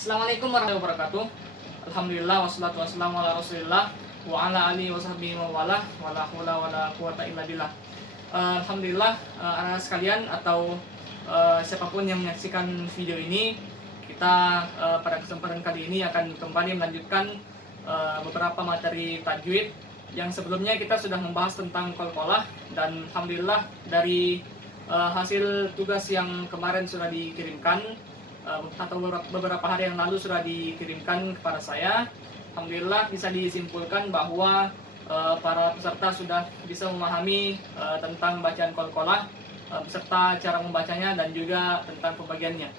Assalamualaikum warahmatullahi wabarakatuh. Alhamdulillah wassalatu wassalamu ala Rasulillah wa ala alihi wasahbihi wa wala wala haula wala quwata illa billah. Alhamdulillah, anak-anak sekalian atau siapapun yang menyaksikan video ini, kita pada kesempatan kali ini akan kembali melanjutkan beberapa materi tajwid yang sebelumnya kita sudah membahas tentang qalqalah, dan alhamdulillah dari hasil tugas yang kemarin sudah dikirimkan atau beberapa hari yang lalu sudah dikirimkan kepada saya. Alhamdulillah bisa disimpulkan bahwa para peserta sudah bisa memahami tentang bacaan qalqalah beserta cara membacanya dan juga tentang pembagiannya.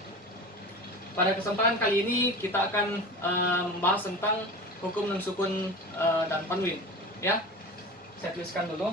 Pada kesempatan kali ini kita akan membahas tentang hukum nun sukun dan tanwin. Ya, saya tuliskan dulu.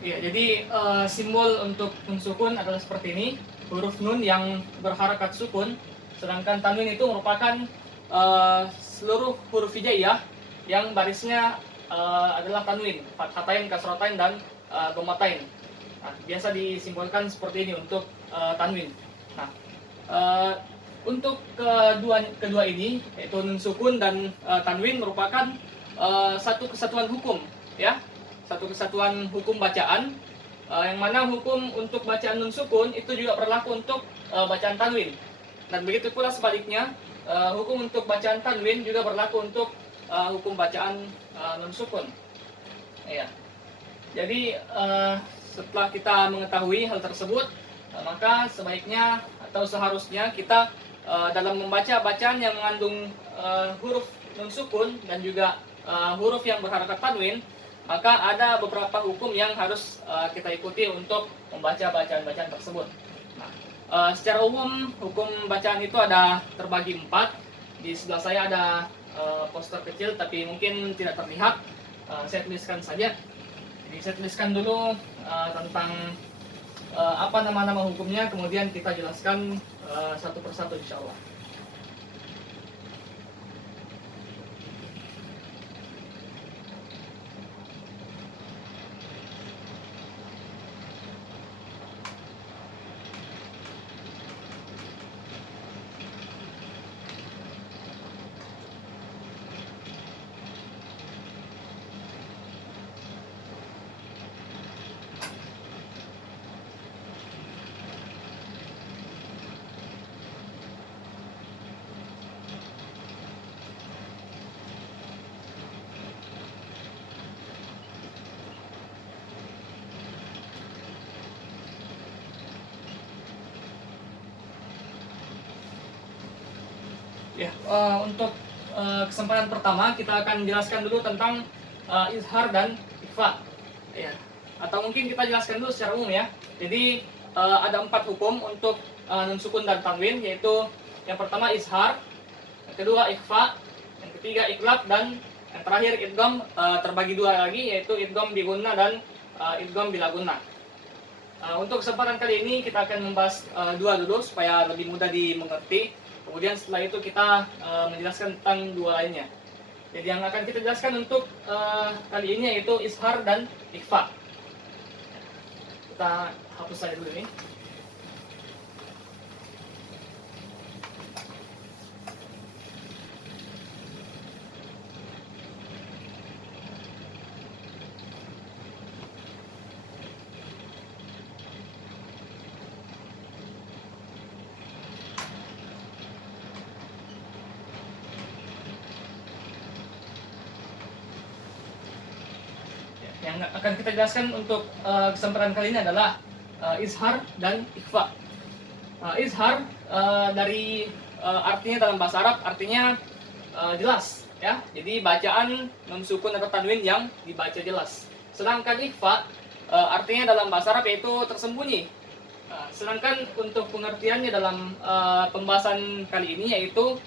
Ya, jadi simbol untuk nun sukun adalah seperti ini, huruf nun yang berharakat sukun, sedangkan tanwin itu merupakan seluruh huruf hijaiyah yang barisnya adalah tanwin, fathatain, kasratain, dan dhammatain. Nah, biasa disimbolkan seperti ini untuk tanwin. Nah, untuk kedua ini, yaitu nun sukun dan tanwin, merupakan satu kesatuan hukum, ya. Satu kesatuan hukum bacaan, yang mana hukum untuk bacaan nun sukun itu juga berlaku untuk bacaan tanwin, dan begitu pula sebaliknya, hukum untuk bacaan tanwin juga berlaku untuk hukum bacaan nun sukun. Ya. Jadi setelah kita mengetahui hal tersebut, maka sebaiknya atau seharusnya kita dalam membaca bacaan yang mengandung huruf nun sukun dan juga huruf yang berharakat tanwin, maka ada beberapa hukum yang harus kita ikuti untuk membaca bacaan-bacaan tersebut. Nah, secara umum hukum bacaan itu ada terbagi 4. Di sebelah saya ada poster kecil tapi mungkin tidak terlihat. Saya tuliskan saja. Jadi saya tuliskan dulu tentang apa nama-nama hukumnya, kemudian kita jelaskan satu persatu insya Allah. Ya, untuk kesempatan pertama kita akan jelaskan dulu tentang izhar dan ikhfa. Ya, atau mungkin kita jelaskan dulu secara umum ya. Jadi ada 4 hukum untuk nun sukun dan tanwin, yaitu yang pertama izhar, yang kedua ikhfa, yang ketiga iklab, dan yang terakhir idgham. Terbagi 2 lagi, yaitu idgham bi gunnah dan idgham bila gunnah. Untuk kesempatan kali ini kita akan membahas 2 dulu supaya lebih mudah dimengerti. Kemudian setelah itu kita menjelaskan tentang 2 lainnya. Jadi yang akan kita jelaskan untuk kali ini yaitu izhar dan ikhfa. Kita hapus saja dulu ini. Yang akan kita jelaskan untuk kesempatan kali ini adalah izhar dan ikhfa. Izhar dari artinya dalam bahasa Arab artinya jelas, ya. Jadi bacaan nun sukun atau tanwin yang dibaca jelas. Sedangkan ikhfa artinya dalam bahasa Arab yaitu tersembunyi. Sedangkan untuk pengertiannya dalam pembahasan kali ini yaitu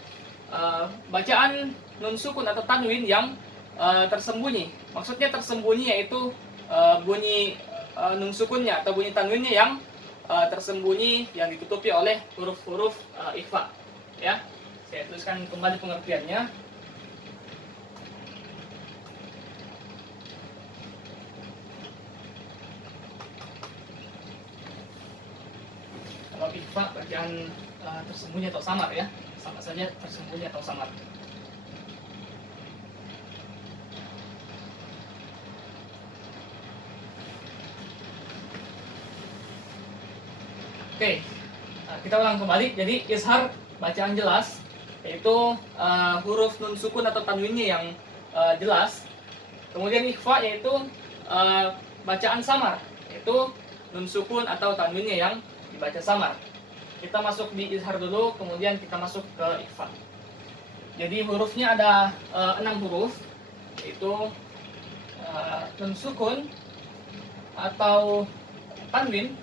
bacaan nun sukun atau tanwin yang tersembunyi. Maksudnya tersembunyi yaitu bunyi nun sukunnya atau bunyi tanwinnya yang tersembunyi, yang ditutupi oleh huruf-huruf ikhfa. Ya, saya tuliskan kembali pengertiannya. Kalau ikhfa bacaan tersembunyi atau samar ya, sama saja tersembunyi atau samar. Oke, kita ulang kembali. Jadi izhar bacaan jelas, yaitu huruf nun sukun atau tanwinnya yang jelas. Kemudian ikhfa yaitu bacaan samar, yaitu nun sukun atau tanwinnya yang dibaca samar. Kita masuk di izhar dulu, kemudian kita masuk ke ikhfa. Jadi hurufnya ada 6 huruf, yaitu nun sukun atau tanwin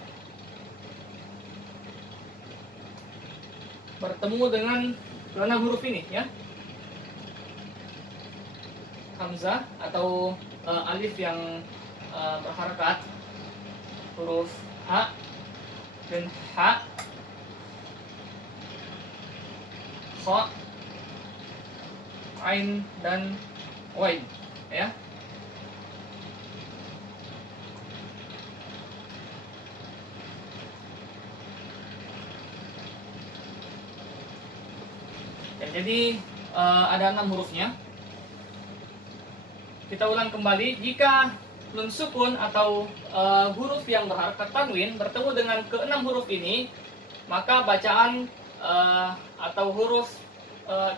bertemu dengan 6 huruf ini ya. Hamzah atau alif yang berharakat, huruf ha dan ha, kha, ain dan wain ya. Jadi ada 6 hurufnya. Kita ulang kembali. Jika nun sukun atau huruf yang berharakat tanwin bertemu dengan ke-6 huruf ini, maka bacaan atau huruf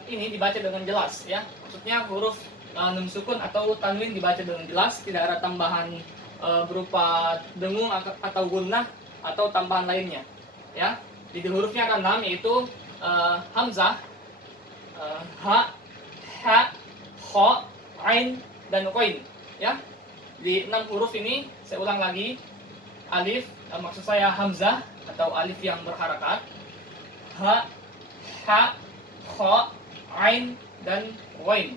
ini dibaca dengan jelas ya. Maksudnya huruf nun sukun atau tanwin dibaca dengan jelas, tidak ada tambahan berupa dengung atau gunnah atau tambahan lainnya ya. Jadi hurufnya ada 6, yaitu hamzah, ha, kha, ain dan qain ya. Di 6 huruf ini saya ulang lagi. Alif, maksud saya hamzah atau alif yang berharakat, ha, kha, ain dan qain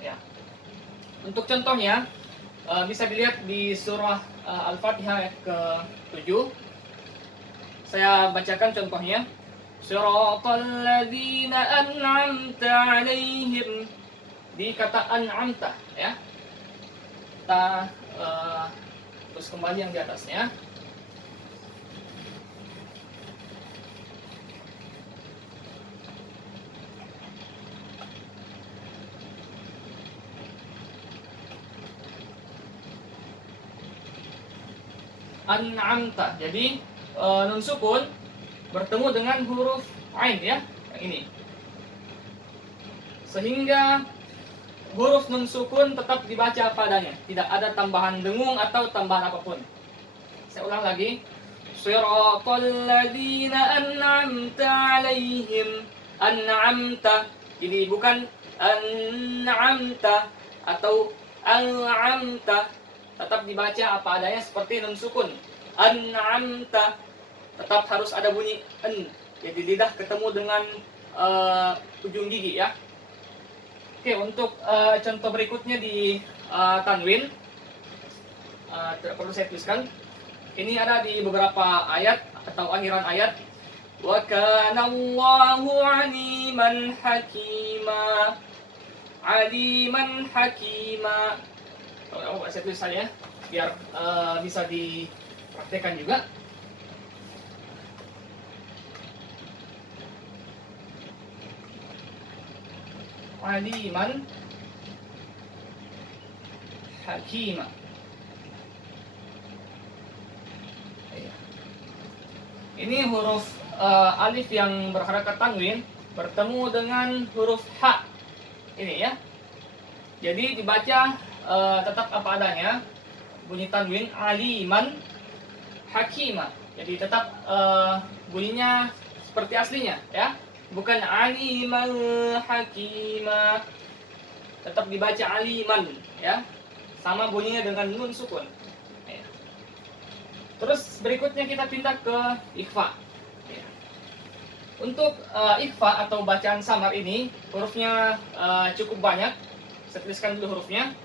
ya. Untuk contohnya bisa dilihat di surah Al-Fatihah ayat ke-7. Saya bacakan contohnya. Siratal ladzina an'amta 'alaihim. Di kata an'amta ya. Kita terus kembali yang di atasnya. An'amta. Jadi nun sukun bertemu dengan huruf ain ya, yang ini. Sehingga huruf nun sukun tetap dibaca padanya, tidak ada tambahan dengung atau tambahan apapun. Saya ulang lagi. Shiratal ladzina an'amta 'alaihim. An'amta. Jadi bukan an'amta atau al'amta. Tetap dibaca apa adanya seperti nun sukun. An'amta. Tetap harus ada bunyi en. Jadi lidah ketemu dengan ujung gigi ya. Oke, untuk contoh berikutnya di tanwin, tidak perlu saya tuliskan. Ini ada di beberapa ayat atau akhiran ayat. Wa kana Allahu 'aliman hakima. 'Aliman hakima. Oh, saya tulis saja ya, biar bisa dipraktekkan juga. Aliman hakima. Ini huruf alif yang berharakat tanwin bertemu dengan huruf ha. Ini ya. Jadi dibaca tetap apa adanya, bunyi tanwin aliman hakima. Jadi tetap bunyinya seperti aslinya ya. Bukan aliman hakima. Tetap dibaca aliman ya. Sama bunyinya dengan nun sukun. Ya. Terus berikutnya kita pindah ke ikhfa. Ya. Untuk ikhfa atau bacaan samar ini hurufnya cukup banyak. Saya tuliskan dulu hurufnya.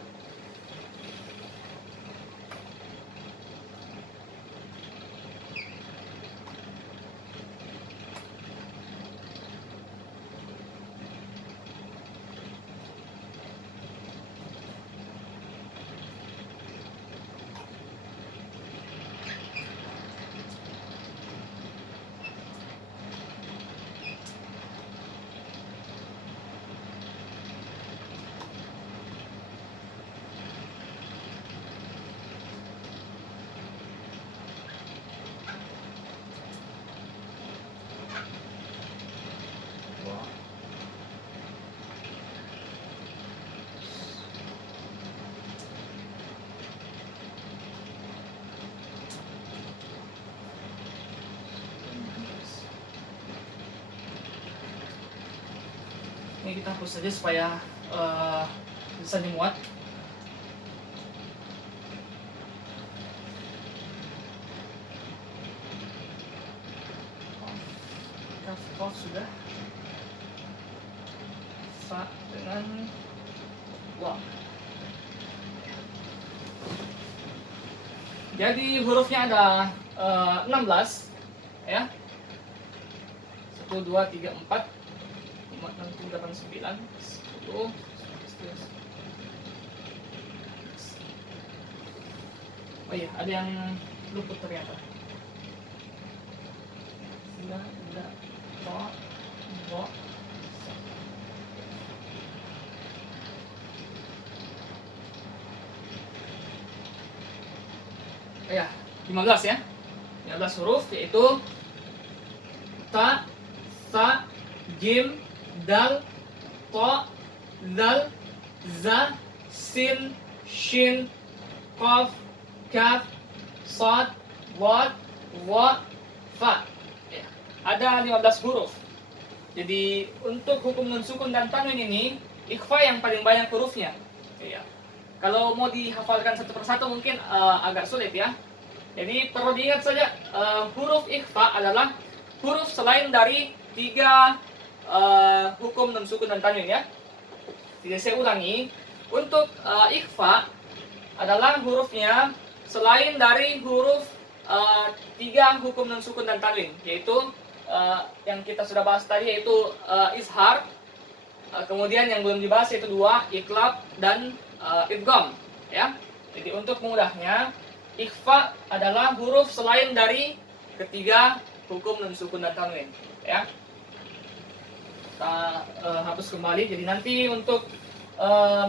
Ini kita hapus saja supaya bisa dimuat. Kaf sudah. Fa dengan wa. Jadi hurufnya ada 16 ya. 1 2 3 4 5 6 7 8 9 10 11. Oh iya, ada yang luput ternyata. Sudah, bo. Oh ya, 15 ya. 15 huruf yaitu ta, sa, jim, dal, ta, dal, za, sin, shin, qaf, kaf, sad, wad, wa, fa. Ya, ada 15 huruf. Jadi untuk hukum nun sukun dan tanwin ini ikhfa yang paling banyak hurufnya. Ya. Kalau mau dihafalkan satu persatu mungkin agak sulit ya. Jadi perlu diingat saja huruf ikhfa adalah huruf selain dari 3 hukum nun sukun dan tanwin ya. Jadi saya ulangi, untuk ikhfa adalah hurufnya selain dari huruf 3 hukum nun sukun dan tanwin, yaitu yang kita sudah bahas tadi yaitu izhar, kemudian yang belum dibahas yaitu 2 iqlab dan idgham ya. Jadi untuk mudahnya ikhfa adalah huruf selain dari ketiga hukum nun sukun dan tanwin ya. Kita hapus kembali. Jadi nanti untuk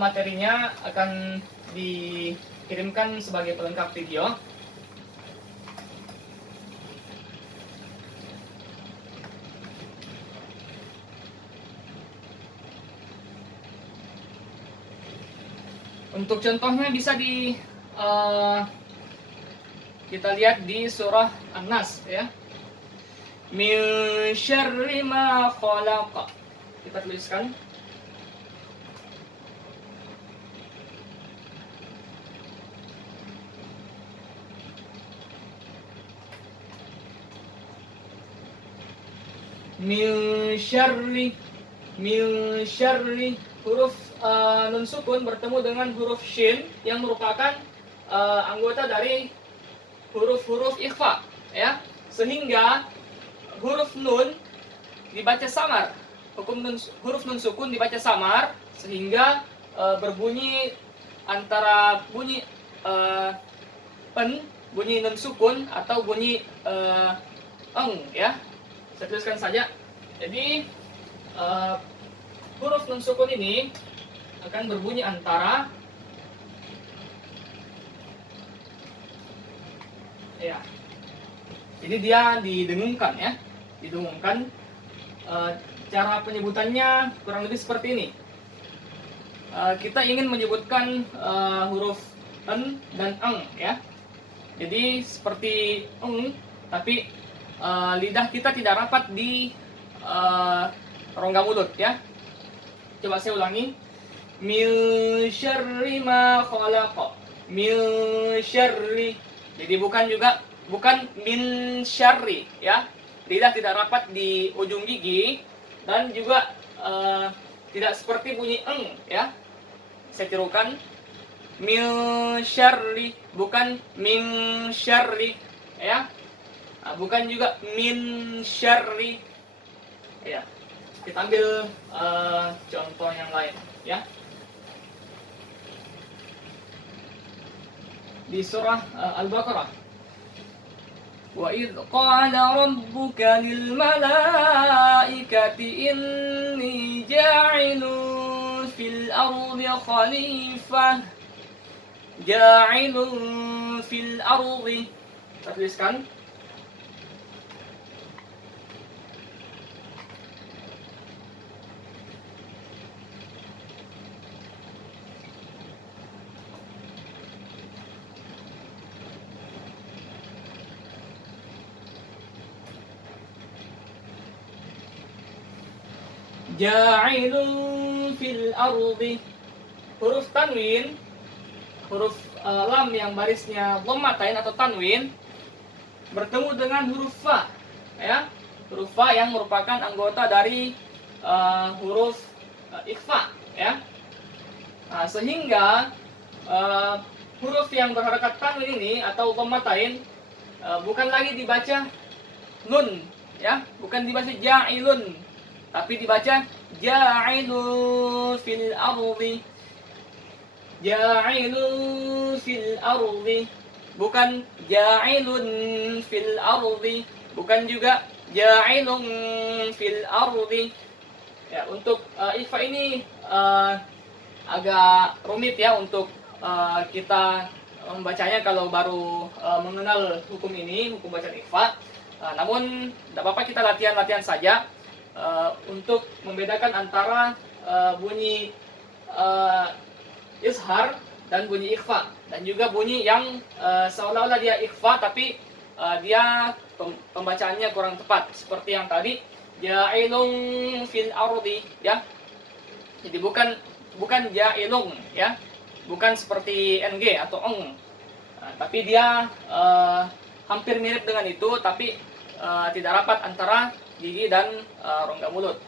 materinya akan dikirimkan sebagai pelengkap video. Untuk contohnya bisa kita lihat di surah An-Nas ya. Min syarri ma khalaq. Kita tuliskan. Min syarri huruf nun sukun bertemu dengan huruf shin yang merupakan anggota dari huruf-huruf ikhfa ya, sehingga huruf nun dibaca samar. Huruf nun sukun dibaca samar sehingga berbunyi antara bunyi bunyi nun sukun atau bunyi ya. Saya tuliskan saja. Jadi huruf nun sukun ini akan berbunyi antara ya. Jadi dia didengungkan ya. Didengungkan. Cara penyebutannya kurang lebih seperti ini. Kita ingin menyebutkan huruf en dan eng ya. Jadi seperti eng, tapi lidah kita tidak rapat di rongga mulut ya. Coba saya ulangi. Min syarri ma khalaq. Min syarri. Jadi bukan min syarri ya. Lidah tidak rapat di ujung gigi dan juga tidak seperti bunyi eng ya. saya tirukan. Min syarri, bukan min syarri, ya. Nah, bukan juga min syarri, ya. Kita ambil contoh yang lain, ya. Di surah Al-Baqarah. Wa idh qala rabbuka lil malaikati inni ja'ilun fil ardi khalifah. Ja'ilun fil ardi. Kita tuliskan. Ja'ilun fil ardi. Huruf tanwin, huruf lam yang barisnya dhammatain atau tanwin bertemu dengan huruf fa, ya. Huruf fa yang merupakan anggota dari huruf ikhfa, ya. Nah, sehingga huruf yang berharakat tanwin ini atau dhammatain bukan lagi dibaca nun, ya, bukan dibaca ja'ilun, tapi dibaca ja'ilun fil ardi. Ja'ilun fil ardi, bukan ja'ilun fil ardi, bukan juga ja'ilun fil ardi. Ya, untuk ikhfa ini agak rumit, ya, untuk kita membacanya kalau baru mengenal hukum ini, hukum bacaan ikhfa. Namun tidak apa-apa, kita latihan-latihan saja untuk membedakan antara bunyi izhar dan bunyi ikhfa, dan juga bunyi yang seolah-olah dia ikhfa tapi dia pembacaannya kurang tepat, seperti yang tadi ja'ilun fil ardi, ya. Jadi bukan ja'ilun, ya, bukan seperti ng atau ong, tapi dia hampir mirip dengan itu, tapi tidak rapat antara gigi dan rongga mulut.